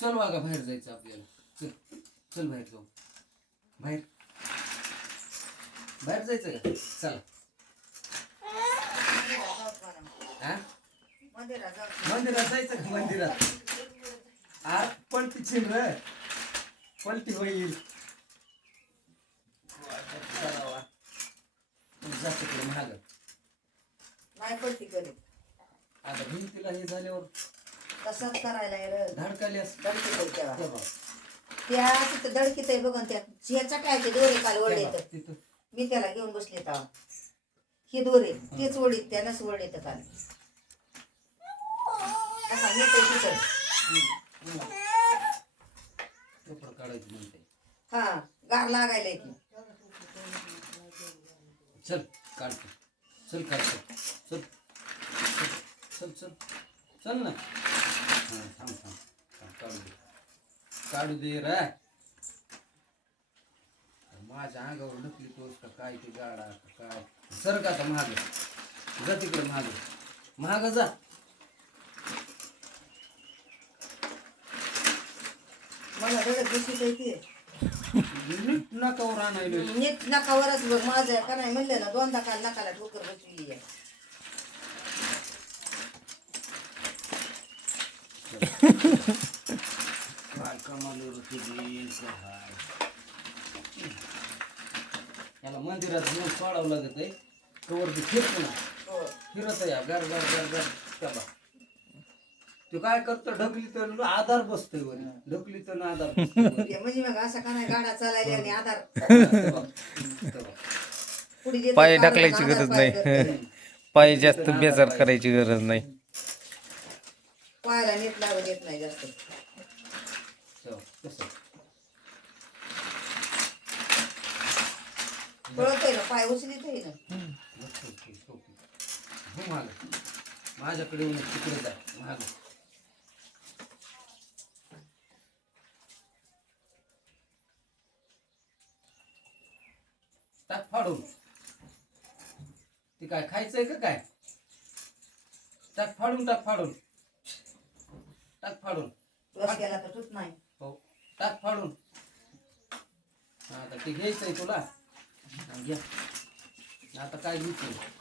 चल वागा बाहेर जायचं आपल्याला. चल चल बाहेर जाऊ. बाहेर. बाहेर जायचं का? चला. हा मंदिरात जायचं का मंदिरात? आज पलटी चिन र. पलटी होईल. जास्त तिकडे महाग नाही पलटी करीत आता भिंतीला हे झाल्यावर तसंच करायला आहे रे. धडकाली असं. दडकी करीत तेव्हा. तेव्हा. त्या तिथं दडकीत आहे बघून त्या ह्याच्या काय ते दोरे काल वडले तेव्हा तिथं. मी त्याला घेऊन बसले तेव्हा. ही दोरे तेच वडीत त्यानंच वडीत काल. कसा नेते तिथं. कपडं काढायचं म्हणते. हा गार लागायला की चल काढतो. चल काढतो. चल चल चल. चल ना. हां थांब थांब थांब, काढू दे. काढू दे रे. माझ्या अंगावर नकली तोच का काय ते गाडा का काय? सर का आता महाग जा तिकडे महाग महाग जा. मला रडत आहे की नीट नकावर आणायला. नीट नकावरच बघ माझं का नाही म्हणलं ना दोनदा काल नकाला ठोकर बसविली आहे काय कमाल तुझी काय याला मंदिरात घेऊन सोडावं लागत आहे. तोवर ते फिरत ना. हो फिरत आहे गर गर गर गर. त्याला तो काय करतो? ढकली तर आधार बसतोय वरी. ढकली तर आधार म्हणजे मग असा का नाही गाडा चालायला आणि आधार. पुढे पाय ढकलायची आधार गरज नाही. पाय जास्त बेजार करायची गरज नाही. पायाला नीट लागू देत नाही जास्त. आहे ना पाय उचलीत आहे ना. माझ्याकडे येऊन तिकडे जा माग. टाक फाडून. ते काय खायचंय का काय? टाक फाडून टाक फाडून. टाक फाडून. बस केला तर तूच नाही. हो. टाक फाडून. हा, आता ते घ्यायचंय तुला. घ्या. आता काय घ्यायचं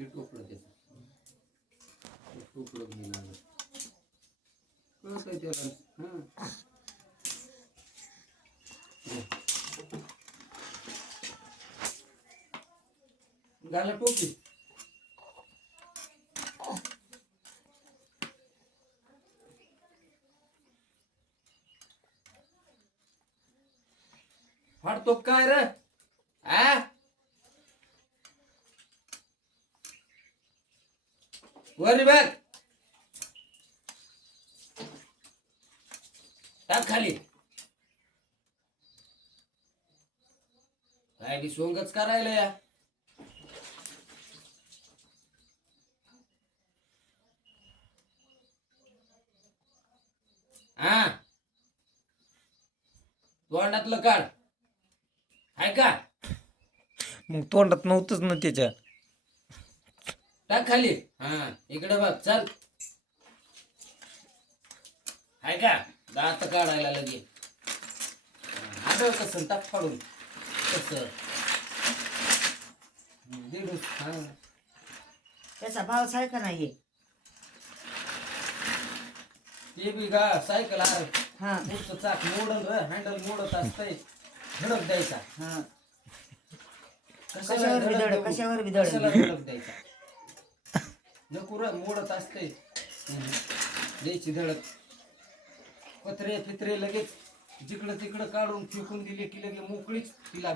हे त्याचं ते त्याला हाँ। टोपी। फाडतो काय रे वरी बघ. टाक खाली. काय बी सोंगच करायला या. हा. तोंडातलं काढ. हाय का? मग तोंडात नव्हतंच ना त्याच्या. टाक खाली. हा इकडे बघ चल. हाय का? दात काढायला लगे. आढळ कसं टाक फाडून कसं? दीड हा. त्याचा भाव सारखा नाही? हे. ते बी गा सायकल आर हा. पुढचं चाक मोडल र हँडल मोडत असतंय. झडप द्यायचा. हा. कशाला कशावर बी धडक धडक, धडक? धडक द्यायचा? नको मोडत असते. द्यायची धडक. पत्रे फित्रे लगेच जिकडं तिकडं काढून फेकून दिले की लगे मोकळीच तिला